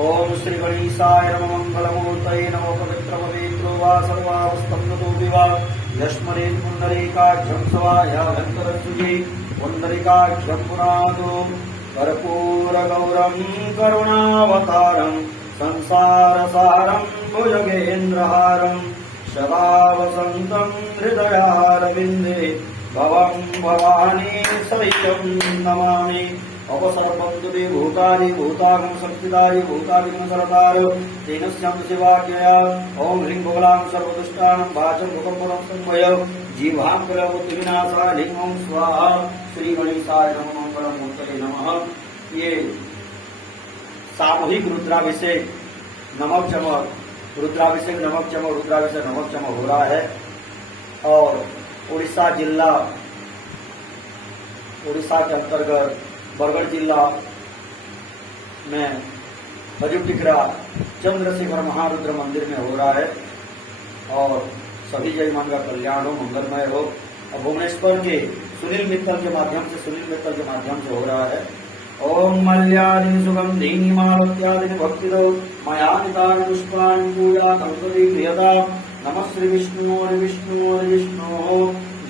ओम श्री गणेशाय नमः मंगलमूर्तये नमः पवित्रपवित्रो वा सर्वावस्थम्भतो विवा यस्मरे पुण्डरीकाक्षं स्वायाभ्यन्तरसुजे पुण्डरीकाक्षं पुरातो कर्पूरगौरं करुणावतारं संसारसारं भुजगेन्द्रहारं सदा वसन्तं हृदयारविन्दे भवं भवानी सहितं नमामि। अपसर्पन्तु ते भूतानि भूतागम संस्थितानि भूतादिगमसरतार तेन स्यन्त शिवाज्ञया ओम ह्रीं भुवलां सर्वदुष्टानां वाचं भूकम्पनं संवय जीवां कलवति विनाशाय ओम स्वाहा। श्री गणेशाय नमः मंगलमूर्तये नमः। ये सामूहिक रुद्राभिषेक नमक चमक रुद्राभिषेक नमक चमक रुद्राभिषेक नमक चमक हो रहा है और उड़ीसा जिला उड़ीसा के अंतर्गत बरगढ़ जिला में बजुटिकरा चंद्रशेखर महारुद्र मंदिर में हो रहा है और सभी जयमान का कल्याण हो मंगलमय हो। और भुवनेश्वर के सुनील मित्तल के माध्यम से हो रहा है। ओम मल्यादिनी सुगंधिनी मालत्यादिनी भक्तिदो मयानितानि पुष्पाणि पूजा तंत्रि क्रियता नमः श्री विष्णु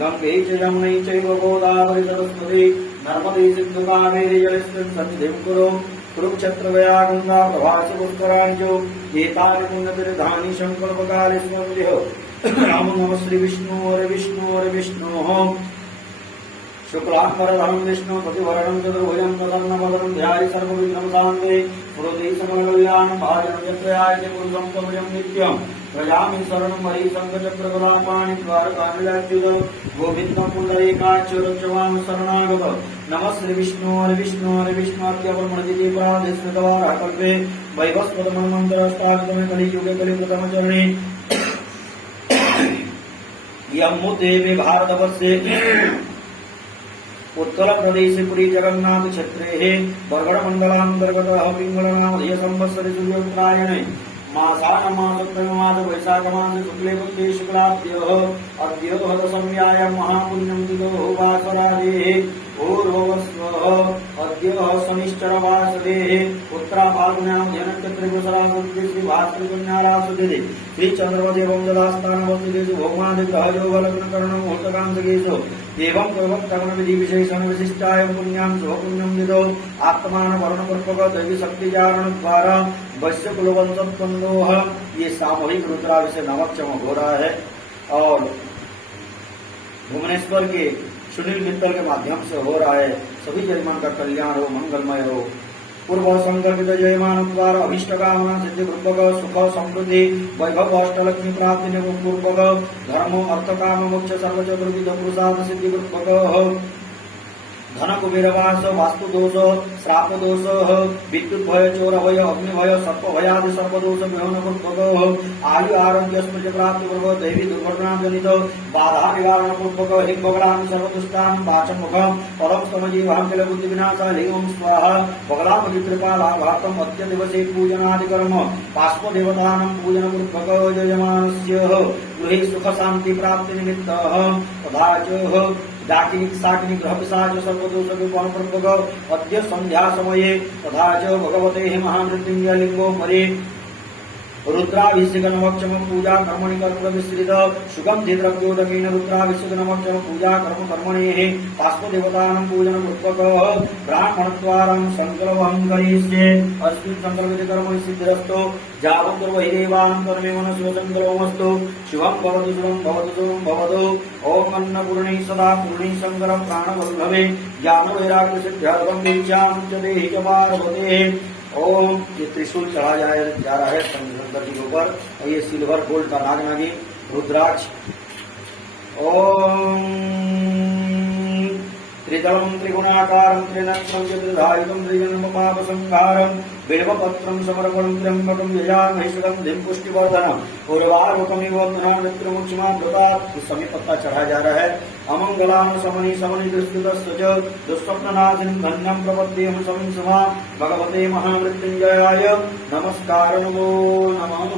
गंगे च यमुने चैव गोदावरी सरस्वती नर्मदे सिंधु कावेरी जलेस्मिन् सन्निधिं कुरु। कुरुक्षेत्र गया गंगा प्रभास पुष्कराणि च एतानि पुण्यतीर्थानि संकल्पकाले स्मृतिः। राम नमः श्री विष्णु शुक्लांबरधरं विष्णु प्रतिवरणं चतुर्भुजं प्रसन्नवदनं ध्यायेत् सर्वविघ्नोपशान्तये स्मृति सकलकल्याणं भाजनं यत्रयायते पुरुषं त्वमयं नित्यं प्रजामि शरणं हरि शङ्खचक्रगदापाणि द्वारकानिलयच्युत गोविन्दं पुण्डरीकाक्षरक्षमां शरणागत। नमः श्री विष्णुर्विष्णुर्विष्णुत्यापरमणिते प्रादेशकृतवारः कल्पे वैवस्वतमन्मन्त्रस्तागतमे कलियुगे कलिप्रथमचरणे यमुदेवे भारतवर्षे उत्कल प्रदेश पुरी जगन्नाथ क्षेत्रे बरगढ़ मंडलांतर्गत पिंगलनामधेय संवत्सरे सूर्योत्तरायणे मासान् मासोत्तरमास वैशाख मासे शुक्ले पक्षे शुक्लाभ्यः अद्य दशम्यायां महापुण्यं तिथौ वासरादेः पूर्ववस्वः अद्य शनिश्चरवासरेः उत्तराफाल्गुण्यां नक्षत्रे श्री भास्करकन्यारासुदे श्री चंद्रवदेवं ददास्तानवस्तुषु भौमादिग्रहयोगो लग्नकरणं मुहूर्तकांसकेषु एवं प्रवक्तगण विधि विशेषण विशिष्टाय पुण्यां स्वपुण्यं निधौ आत्मान वर्णपूर्वक दैवी शक्ति जागरण द्वारा वैश्य कुलवंशोह। ये सामूहिक रुद्राभिषेक नमक चमक हो रहा है और भुवनेश्वर के सुनील मित्तल के माध्यम से हो रहा है। सभी जयमान का कल्याण हो मंगलमय हो। पूर्व संकल्पित जयमान द्वारा अभिष्ट कामना सिद्धि पूर्वक सुख समृद्धि वैभव अष्टलक्ष्मी प्राप्ति पूर्वक धर्म अर्थ काम मोक्ष सर्व चतुर्विध पुरुषार्थ सिद्धि पूर्वक धन कुबेर वास वास्तु दोष श्राप दोष विद्युत भय चोर भय अग्नि भय सर्प भयादि सर्प दोष विहन पूर्वक आयु आरोग्य स्मृति प्राप्ति पूर्वक दैवी दुर्घटना जनित बाधा निवारण पूर्वक हिं बगलाम सर्वदुष्टान वाचन मुखम पदम समजीवहं किल बुद्धि विनाशा लिंगम स्वाहा बगलाम कृपा लाभार्थम अद्य दिवसे पूजनादि कर्म पार्श्व देवतानां पूजन पूर्वक जयमानस्य गृहे सुख शांति प्राप्ति निमित्तः तथा च डाकिनी साकिनी ग्रह पिशाच सर्वदोष विपहन पूर्वक अद्य संध्या समये तथा च भगवते महामृत्युंजय लिंगो मरे रुद्राभिषेक नमक पूजा कर्मणि कर्पूर मिश्रित सुगंधि द्रव्योदकेन रुद्राभिषेक नमक पूजा कर्म कर्मणे पार्श्व देवतानां पूजन पूर्वक ब्राह्मणत्वारं संकल्पं करिष्ये अस्मिन् संकल्पित कर्मणि सिद्धिरस्तु जावं सर्वैरेवानं कर्मे मनसो संकल्पमस्तु शिवं भवतु शुभं भवतु ओम अन्नपूर्णे सदा पूर्णे शंकरं प्राणवल्लभे ज्ञान वैराग्य सिद्ध्यर्थं भिक्षां च देहि च पार्वते। ओम ये त्रिशूल चढ़ा जा रहा है शंकर जी के ऊपर और ये सिल्वर गोल्ड का नागनागी रुद्राक्ष। ओम त्रिदलम त्रिगुणाकारं त्रिनेत्रं चतुर्धायुधं त्रिजन्म पाप संहारं बिल्वपत्रं समर्पणं त्र्यंबकं यजामहे सुगंधिं पुष्टिवर्धनम् उर्वारुकमिव मित्रमुक्षमात्। इस समय पत्ता चढ़ा जा रहा है। अमंगलां समनि समनि दुष्कृतस्य च दुःस्वप्ननाशिनीं धन्यं प्रपद्येऽहं समिं समा भगवते महामृत्युंजयाय नमस्कार नमो नमः।